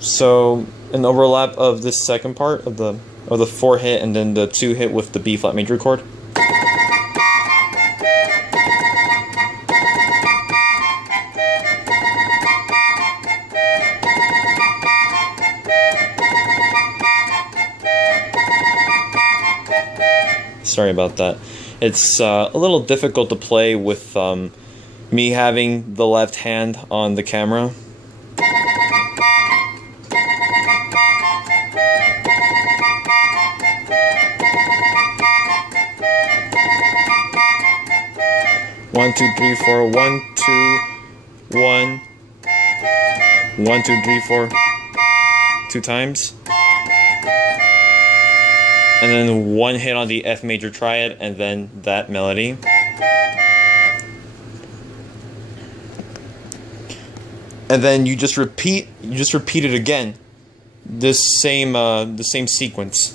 So an overlap of this second part of the 4 hit and then the 2 hit with the B flat major chord. Sorry about that. It's a little difficult to play with me having the left hand on the camera. One, two, three, four. 1, 2, 1. 1, 2, 3, 4. 2 times. And then 1 hit on the F major triad, and then that melody. And then you just repeat it again. The same sequence.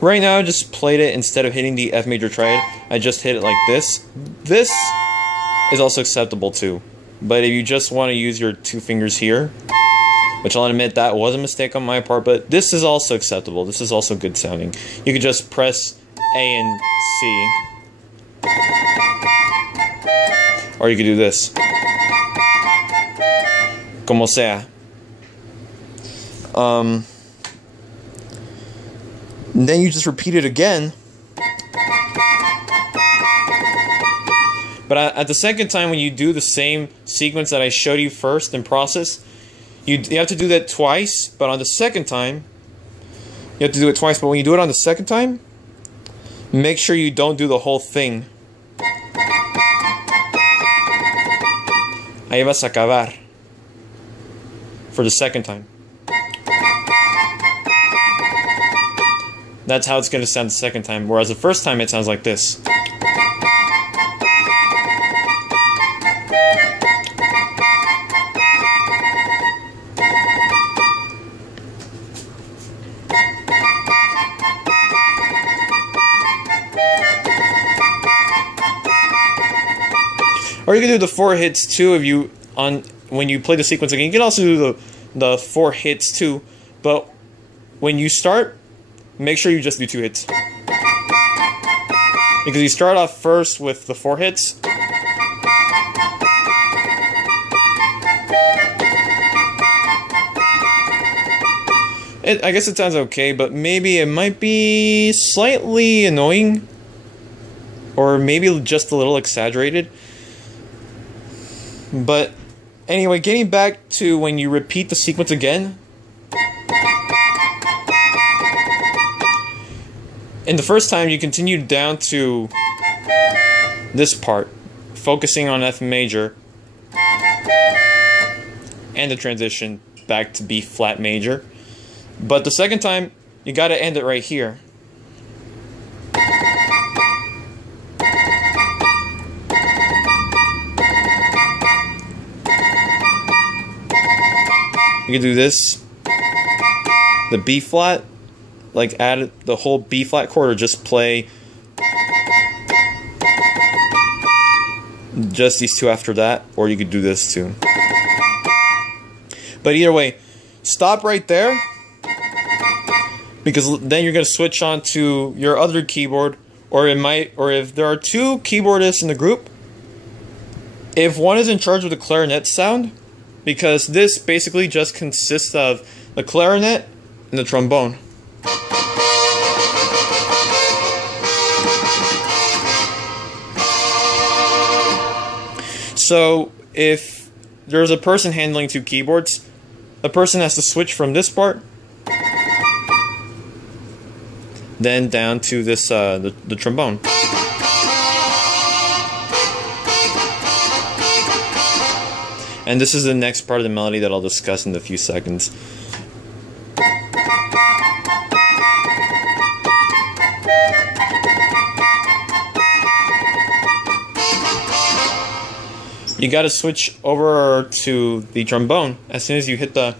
Right now I just played it instead of hitting the F major triad. I just hit it like this. This is also acceptable too. But if you just want to use your 2 fingers here, which I'll admit that was a mistake on my part, but this is also acceptable. This is also good sounding. You could just press A and C. Or you could do this. Como sea. Then you just repeat it again. But at the second time, when you do the same sequence that I showed you first in process, you have to do that twice, but on the second time, you have to do it twice, but when you do it on the second time, make sure you don't do the whole thing. Ahí vas a acabar. For the second time. That's how it's going to sound the second time, whereas the first time it sounds like this. Or you can do the 4 hits too if you when you play the sequence again. You can also do the 4 hits too, but when you start, make sure you just do 2 hits. Because you start off first with the 4 hits. I guess it sounds okay, but maybe it might be slightly annoying. Or maybe just a little exaggerated. But anyway, getting back to when you repeat the sequence again. In the first time, you continue down to this part, focusing on F major, and the transition back to B flat major. But the second time, you gotta end it right here. You can do this, the B flat, like add the whole B flat chord, or just play just these 2 after that, or you could do this too. But either way, stop right there, because then you're going to switch on to your other keyboard, or if there are 2 keyboardists in the group, if one is in charge of the clarinet sound, because this basically just consists of the clarinet and the trombone. So if there's a person handling 2 keyboards, the person has to switch from this part, then down to this the trombone. And this is the next part of the melody that I'll discuss in a few seconds. You gotta switch over to the trombone as soon as you hit the...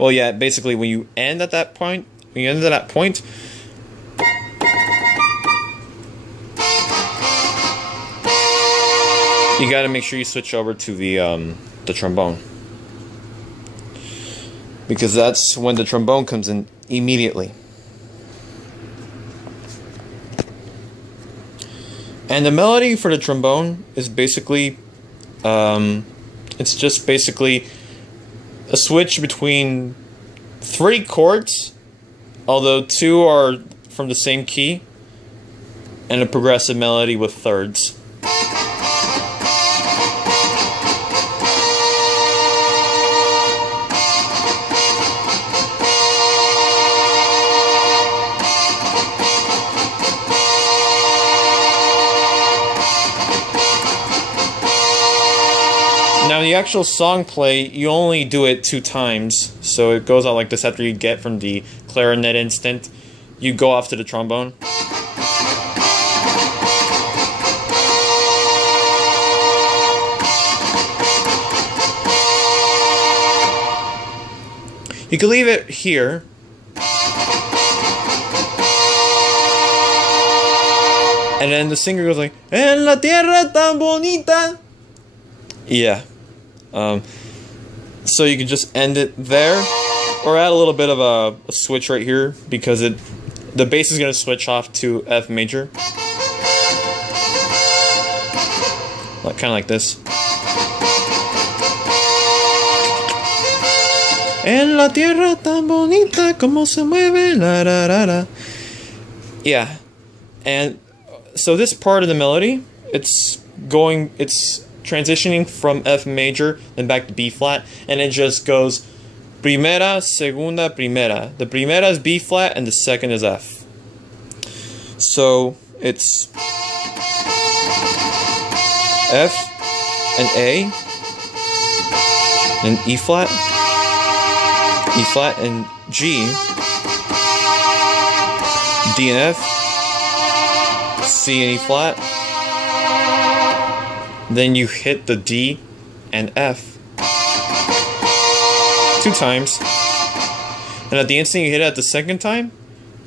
Well, yeah, basically when you end at that point, you gotta make sure you switch over to the trombone. Because that's when the trombone comes in immediately. And the melody for the trombone is basically, it's just basically a switch between 3 chords, although 2 are from the same key, and a progressive melody with thirds. Now the actual song play, you only do it 2 times, so it goes out like this. After you get from the clarinet instant, you go off to the trombone. You can leave it here. And then the singer goes like, "En la tierra tan bonita." Yeah. So you can just end it there, or add a little bit of a switch right here, because the bass is going to switch off to F major. Kind of like this. En la tierra tan bonita como se mueve la ra ra ra. Yeah. And so this part of the melody, it's transitioning from F major, then back to B flat, and it just goes primera, segunda, primera. The primera is B flat, and the second is F. So it's F and A, and E flat and G, D and F, C and E flat. Then you hit the D and F 2 times, and at the instant you hit it at the second time,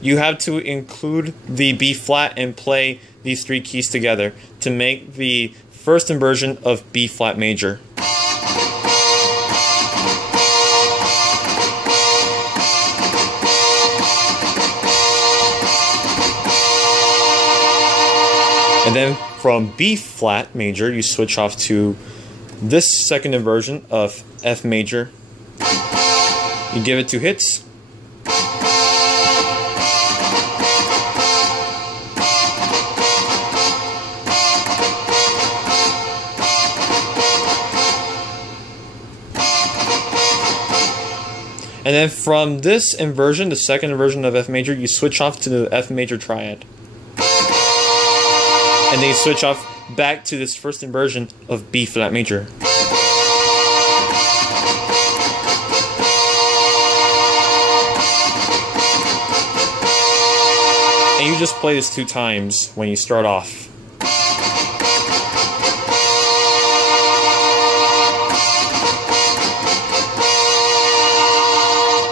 you have to include the B flat and play these 3 keys together to make the first inversion of B flat major. And then from B flat major, you switch off to this second inversion of F major. You give it 2 hits. And then from this inversion, the second inversion of F major, you switch off to the F major triad. And then you switch off back to this first inversion of B flat major. And you just play this 2 times when you start off.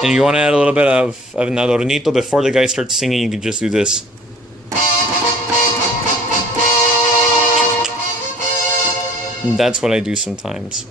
And you want to add a little bit of an adornito before the guy starts singing, you can just do this. That's what I do sometimes.